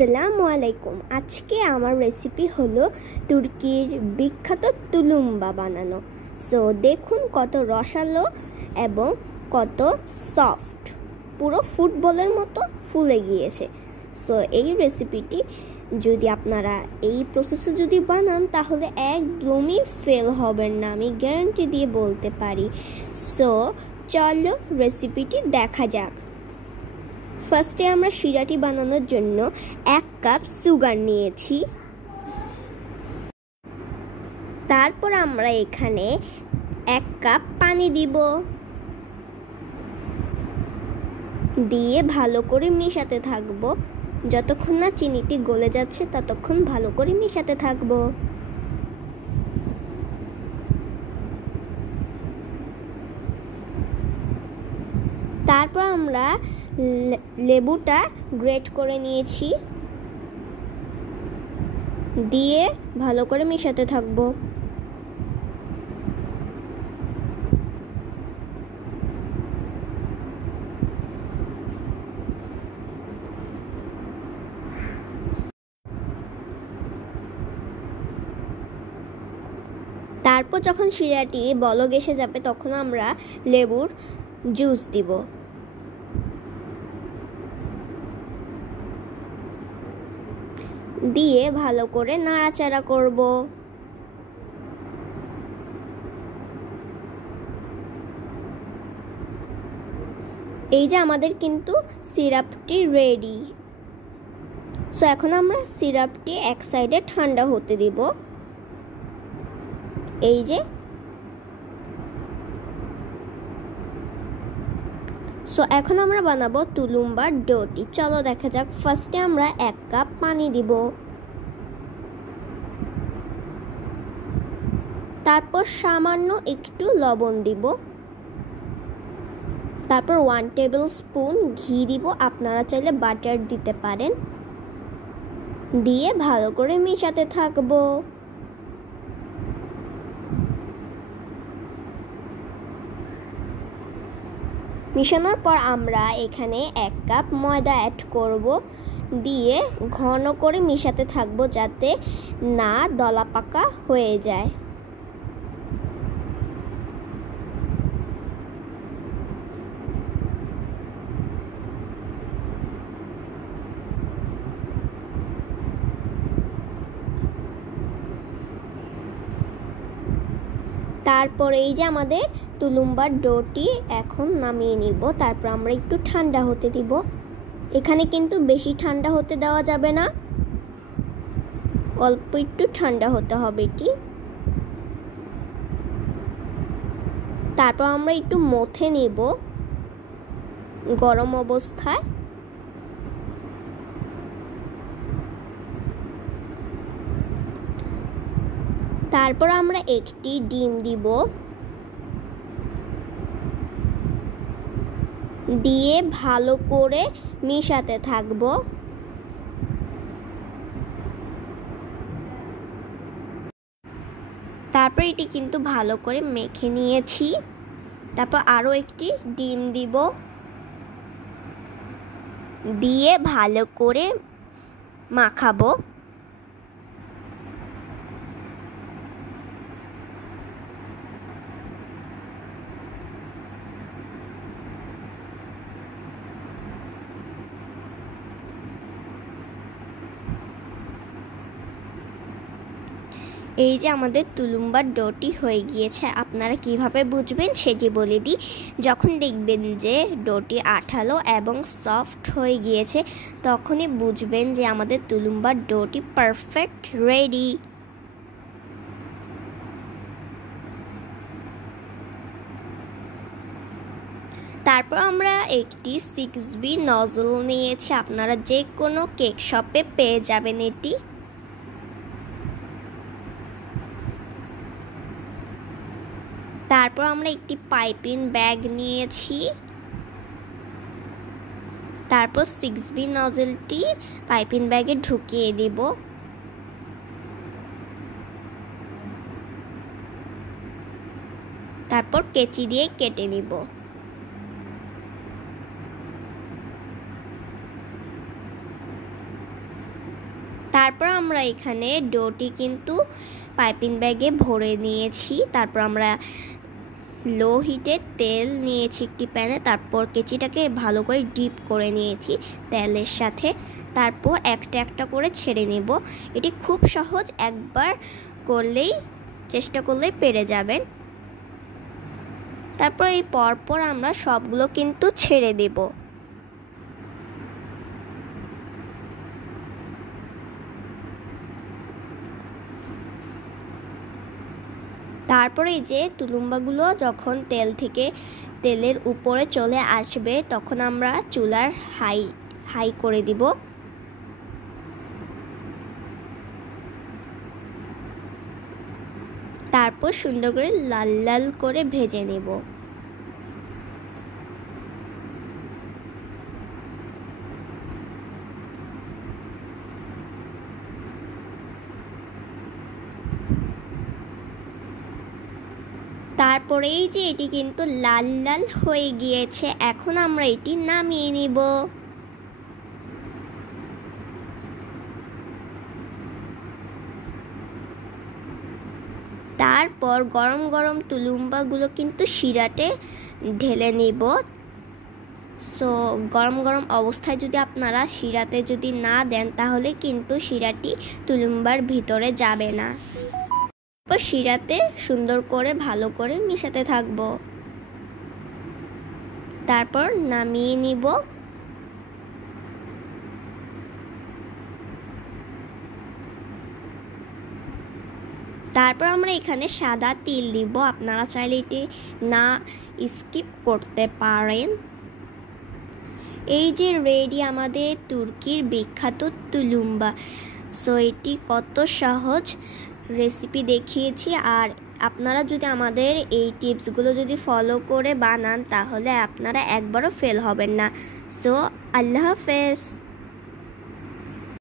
আসসালামু আলাইকুম। আজকে আমার রেসিপি হলো তুর্কির বিখ্যাত তুলুম্বা বানানো। সো দেখুন কত রসালো এবং কত সফট, পুরো ফুটবলের মতো ফুলে গিয়েছে। সো এই রেসিপিটি যদি আপনারা এই প্রসেসে যদি বানান তাহলে একদমই ফেল হবেন না, আমি গ্যারান্টি দিয়ে বলতে পারি। সো চলো রেসিপিটি দেখা যাক। ফার্স্টে আমরা শিরাটি বানানোর জন্য 1 কাপ সুগার নিয়েছি। তারপর আমরা এখানে 1 কাপ পানি দিব, দিয়ে ভালো করে মেশাতে থাকব। যতক্ষণ না চিনিটি গলে যাচ্ছে ততক্ষণ ভালো করে মেশাতে থাকব। তারপর আমরা লেবুটা গ্রেট করে নিয়েছি, দিয়ে ভালো করে মেশাতে থাকবো। তারপর যখন শিরাটি বলক এসে যাবে তখন আমরা লেবুর জুস দিব। দিয়ে ভালো করে নাড়াচাড়া করব। এই যে আমাদের কিন্তু সিরাপটি রেডি। সো এখন আমরা সিরাপটি এক সাইডে ঠান্ডা হতে দিব। এই যে সো এখন আমরা বানাবো তুলুম্বার ডোটি। চলো দেখা যাক। ফার্স্টে আমরা 1 কাপ পানি দিব, তারপর সামান্য একটু লবণ দিব, তারপর 1 টেবিল স্পুন ঘি দিব, আপনারা চাইলে বাটার দিতে পারেন। দিয়ে ভালো করে মেশাতে থাকবো। মেশানোর পর আমরা এখানে 1 কাপ ময়দা অ্যাড করব, দিয়ে ঘন করে মেশাতে থাকবো যাতে না দলা পাকা হয়ে যায়। তারপর এই যে আমাদের তুলুম্বার ডোটি এখন নামিয়ে নিব। তারপর আমরা একটু ঠান্ডা হতে দিব। এখানে কিন্তু বেশি ঠান্ডা হতে দেওয়া যাবে না, অল্প একটু ঠান্ডা হতে হবে এটি। তারপর আমরা একটু মথে নিব গরম অবস্থায়। তারপর আমরা একটি ডিম দিব, দিয়ে ভালো করে মিশাতে থাকব। তারপর এটি কিন্তু ভালো করে মেখে নিয়েছি। তারপর আরও একটি ডিম দিব, দিয়ে ভালো করে মাখাবো। এই যে আমাদের তুলুম্বার ডোটি হয়ে গিয়েছে। আপনারা কিভাবে বুঝবেন সেটি বলে দিই। যখন দেখবেন যে ডোটি আঠালো এবং সফট হয়ে গিয়েছে তখনই বুঝবেন যে আমাদের তুলুম্বার ডোটি পারফেক্ট রেডি। তারপর আমরা একটি 6B নজল নিয়েছি, আপনারা যে কোনো কেক শপে পেয়ে যাবেন এটি। তারপর আমরা একটি পাইপিং ব্যাগ নিয়েছি। তারপর 6B নজলটি পাইপিং ব্যাগে ঢুকিয়ে দিব। তারপর কেচি দিয়ে কেটে নিব। তারপর আমরা এখানে ডোটি কিন্তু পাইপিং ব্যাগে ভরে নিয়েছি। তারপর আমরা লো হিটে তেল নিয়েছি একটি প্যানে, তারপর কেচিটাকে ভালো করে ডিপ করে নিয়েছি তেলের সাথে। তারপর একটা একটা করে ছেড়ে নেব। এটি খুব সহজ, একবার চেষ্টা করলেই পেরে যাবেন। তারপর এই পরপর আমরা সবগুলো কিন্তু ছেড়ে দেব। তারপরে এই যে তুলুম্বাগুলো যখন তেলের উপরে চলে আসবে তখন আমরা চুলার হাই করে দিব। তারপর সুন্দর করে লাল লাল করে ভেজে নেব। তারপরে এই যে এটি কিন্তু লাল লাল হয়ে গিয়েছে, এখন আমরা এটি নামিয়ে নিব। তারপর গরম গরম তুলুম্বাগুলো কিন্তু শিরাতে ঢেলে নেব। সো গরম গরম অবস্থায় যদি আপনারা শিরাতে যদি না দেন তাহলে কিন্তু শিরাটি তুলুম্বার ভিতরে যাবে না। শিরাতে সুন্দর করে ভালো করে মিশাতে থাকবো। তারপর নামিয়ে নিব। তারপর আমরা এখানে সাদা তিল দিব, আপনারা চাইলে এটি না স্কিপ করতে পারেন। এই যে রেডি আমাদের তুর্কির বিখ্যাত তুলুম্বা। সো এটি কত সহজ রেসিপি দেখিয়েছি, আর আপনারা যদি আমাদের এই টিপসগুলো যদি ফলো করে বানান তাহলে আপনারা একবারও ফেল হবেন না। সো আল্লাহ হাফেজ।